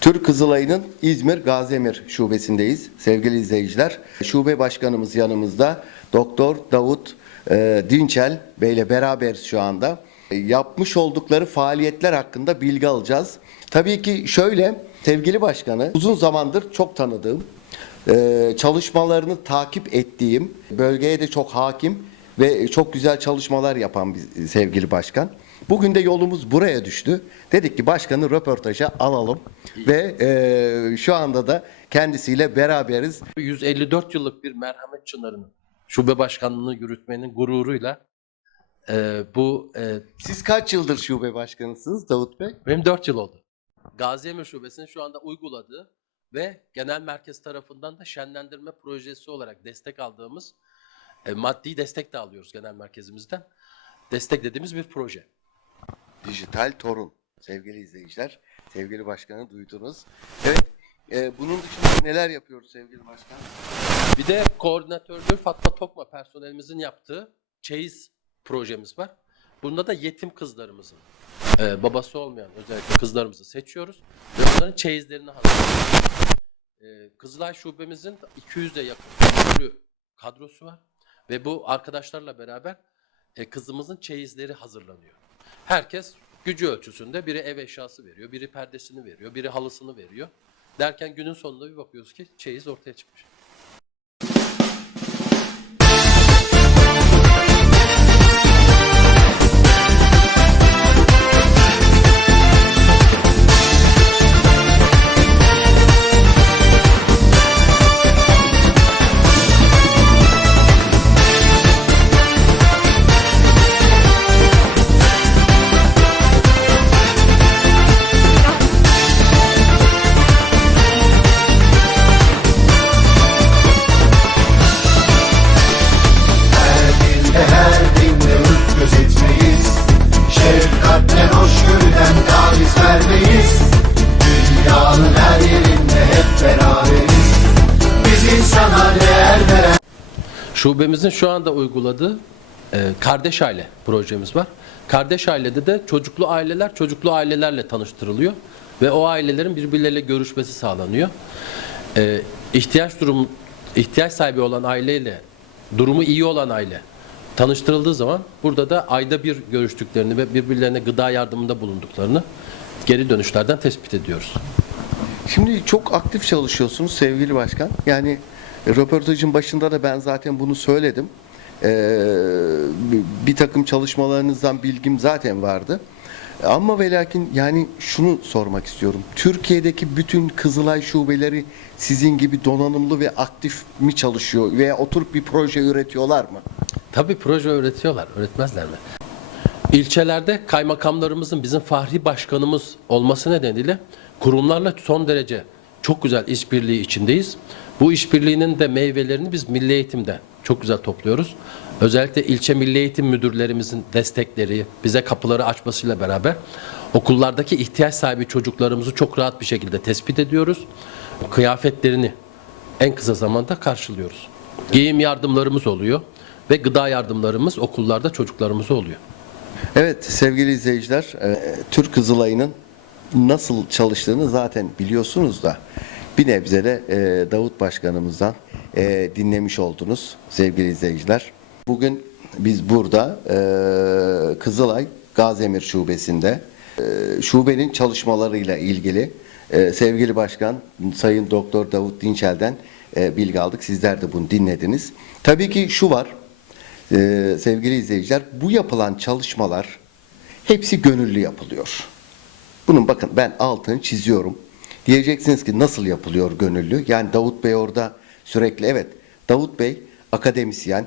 Türk Kızılay'ın İzmir Gazemir şubesindeyiz sevgili izleyiciler. Şube başkanımız yanımızda Doktor Davut e, Dinçel Bey ile beraberiz şu anda. E, Yapmış oldukları faaliyetler hakkında bilgi alacağız. Tabii ki şöyle sevgili başkanı uzun zamandır çok tanıdığım, e, çalışmalarını takip ettiğim, bölgeye de çok hakim ve çok güzel çalışmalar yapan bir sevgili başkan. Bugün de yolumuz buraya düştü. Dedik ki başkanı röportaja alalım ve e, şu anda da kendisiyle beraberiz. 154 yıllık bir merhamet çınarının şube başkanlığını yürütmenin gururuyla e, bu e, Siz kaç yıldır şube başkanısınız Davut Bey? benim 4 yıl oldu. Gaziemir Şubesi'nin şu anda uyguladığı ve genel merkez tarafından da şenlendirme projesi olarak destek aldığımız e, maddi destek de alıyoruz genel merkezimizden. Destek dediğimiz bir proje. Dijital Torun sevgili izleyiciler. Sevgili başkanı duydunuz. Evet e, bunun dışında neler yapıyoruz sevgili başkan? Bir de koordinatörlüğü Fatma Tokma personelimizin yaptığı çeyiz projemiz var. Bunda da yetim kızlarımızın e, babası olmayan özellikle kızlarımızı seçiyoruz ve onların çeyizlerini hazırlıyoruz. E, Kızılay şubemizin 200'e yakın kadrosu var ve bu arkadaşlarla beraber e, kızımızın çeyizleri hazırlanıyor. Herkes gücü ölçüsünde biri ev eşyası veriyor, biri perdesini veriyor, biri halısını veriyor. Derken günün sonunda bir bakıyoruz ki çeyiz ortaya çıkmış. Şubemizin şu anda uyguladığı e, kardeş aile projemiz var. Kardeş ailede de çocuklu aileler çocuklu ailelerle tanıştırılıyor ve o ailelerin birbirleriyle görüşmesi sağlanıyor. E, ihtiyaç durum ihtiyaç sahibi olan aileyle durumu iyi olan aile tanıştırıldığı zaman burada da ayda bir görüştüklerini ve birbirlerine gıda yardımında bulunduklarını geri dönüşlerden tespit ediyoruz. Şimdi çok aktif çalışıyorsunuz sevgili başkan. Yani e, röportajın başında da ben zaten bunu söyledim. Ee, bir- takım çalışmalarınızdan bilgim zaten vardı. Ama ve lakin yani şunu sormak istiyorum. Türkiye'deki bütün Kızılay şubeleri sizin gibi donanımlı ve aktif mi çalışıyor veya oturup bir proje üretiyorlar mı? Tabii proje öğretiyorlar, öğretmezler mi? İlçelerde kaymakamlarımızın bizim fahri başkanımız olması nedeniyle kurumlarla son derece çok güzel işbirliği içindeyiz. Bu işbirliğinin de meyvelerini biz milli eğitimde çok güzel topluyoruz. Özellikle ilçe milli eğitim müdürlerimizin destekleri, bize kapıları açmasıyla beraber okullardaki ihtiyaç sahibi çocuklarımızı çok rahat bir şekilde tespit ediyoruz. Kıyafetlerini en kısa zamanda karşılıyoruz. Giyim yardımlarımız oluyor ve gıda yardımlarımız okullarda çocuklarımıza oluyor. Evet sevgili izleyiciler, e, Türk Kızılayı'nın nasıl çalıştığını zaten biliyorsunuz da bir nebze de e, Davut Başkanımızdan e, dinlemiş oldunuz sevgili izleyiciler. Bugün biz burada e, Kızılay Gazemir Şubesi'nde e, şubenin çalışmalarıyla ilgili e, sevgili başkan Sayın Doktor Davut Dinçel'den e, bilgi aldık. Sizler de bunu dinlediniz. Tabii ki şu var, ee, sevgili izleyiciler bu yapılan çalışmalar hepsi gönüllü yapılıyor. Bunun bakın ben altını çiziyorum. Diyeceksiniz ki nasıl yapılıyor gönüllü? Yani Davut Bey orada sürekli evet Davut Bey akademisyen,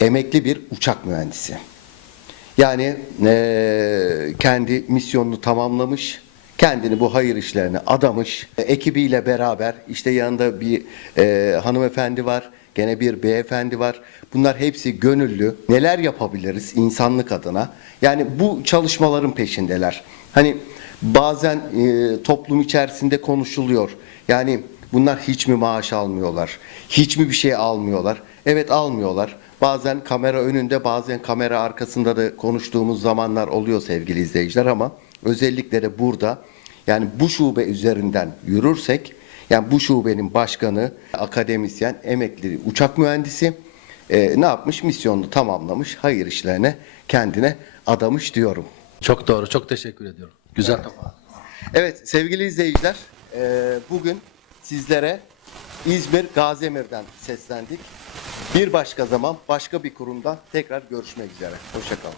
emekli bir uçak mühendisi. Yani eee, kendi misyonunu tamamlamış, kendini bu hayır işlerine adamış, E, ekibiyle beraber işte yanında bir eee, hanımefendi var, gene bir beyefendi var. Bunlar hepsi gönüllü. Neler yapabiliriz insanlık adına? Yani bu çalışmaların peşindeler. Hani bazen e, toplum içerisinde konuşuluyor. Yani bunlar hiç mi maaş almıyorlar? Hiç mi bir şey almıyorlar? Evet almıyorlar. Bazen kamera önünde bazen kamera arkasında da konuştuğumuz zamanlar oluyor sevgili izleyiciler ama özellikle de burada yani bu şube üzerinden yürürsek yani bu şubenin başkanı, akademisyen, emekli uçak mühendisi e, ne yapmış? Misyonunu tamamlamış, hayır işlerine kendine adamış diyorum. Çok doğru, çok teşekkür ediyorum. Güzel. Evet sevgili izleyiciler e, bugün sizlere İzmir Gazemir'den seslendik. Bir başka zaman başka bir kurumda tekrar görüşmek üzere. Hoşçakalın.